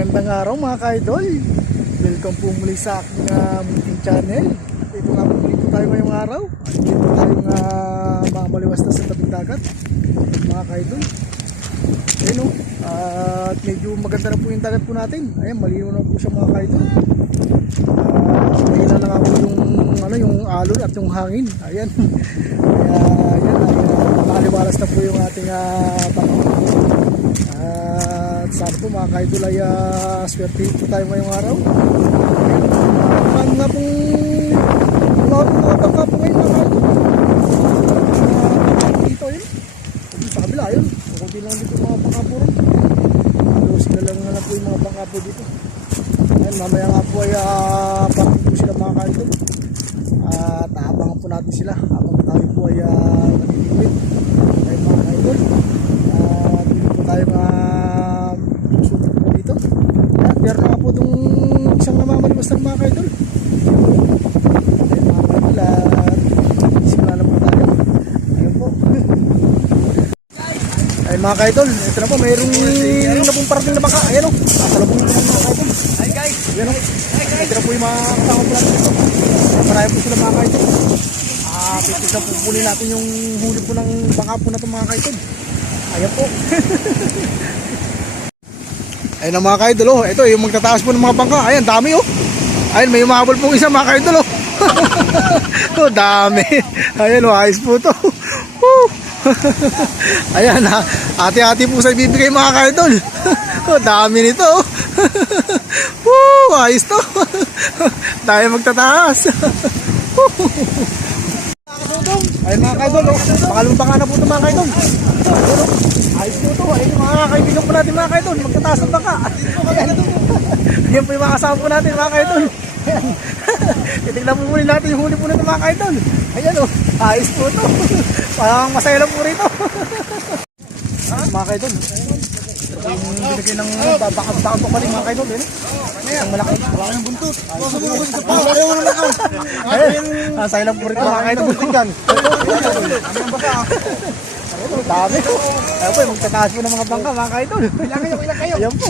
Magandang araw mga ka-idol. Welcome po muli sa aking munting channel. Ito nga po muli po tayo ngayong araw. Dito po tayong mamaliwas na sa tabing dagat mga ka-idol. Ayan o, at medyo maganda na po yung dagat po natin. Ayan, malinaw na po siya mga ka-idol. Mahina na nga po yung alon at yung hangin. Ayan. Kaya ayan, makaliwalas na po yung ating at sana po mga ka-idol ay swerte po tayo ngayong araw. Paano nga pong mga bangka po ngayon mga ka-idol? Dito yun, sa kabila yun, kukunti lang dito mga bangka po rin. Sila lang na po yung mga bangka po dito. Ayan, mamaya nga po ay parang po sila mga ka-idol. At abangan po natin sila habang tayo po ay nagigilid. Ayan mga ka-idol, dito po tayo susubok po dito. Ayan, meron nga po itong isang namamaliwas ng mga ka-idol. Ayan mga ka-idol, simula na po tayo. Ayan po. Ayan mga ka-idol, ito na po, mayroong na pong parating na baka. Ayan o, kasalubong ito ng mga ka-idol. Hi guys! Ayan o, ito na po yung mga kasama po natin ito. Marami po sila mga ka-idol. Pipis na po punin natin yung huli po ng baka po na itong mga ka-idol. Ayan po. Ayan ang mga ka-idol oh. Ito yung magtataas po ng mga bangka. Ayan dami oh. Ayan may umabol po isa mga ka-idol oh. Oh dami. Ayan oh, ayos po to. Ayan ha. Ate-ate po sa ibibigay mga ka-idol. Oh dami nito oh. Ayos to. Tayo magtataas. Ayun mga ka-idol oh. Makalumang na po ito mga ka-idol. Ayos po ito. Ayun yung mga kaibigan po natin mga ka-idol. Magtataas ng baka. Ayan po yung mga kasama po natin mga ka-idol. Titignan po muli natin yung huli po natin mga ka-idol. Ayan o, ayos po ito. Parang masaya lang po rito. Mga ka-idol, ito po yung binigay ng baka po kaling mga ka-idol. Ang malaki. Wala yung buntot. Ayaw mo naman ako. Masaya lang po rito mga ka-idol. Dami. Ayan po, magtataas po ng mga bangka mga ka-idol. Ilang kayo? Ayan po.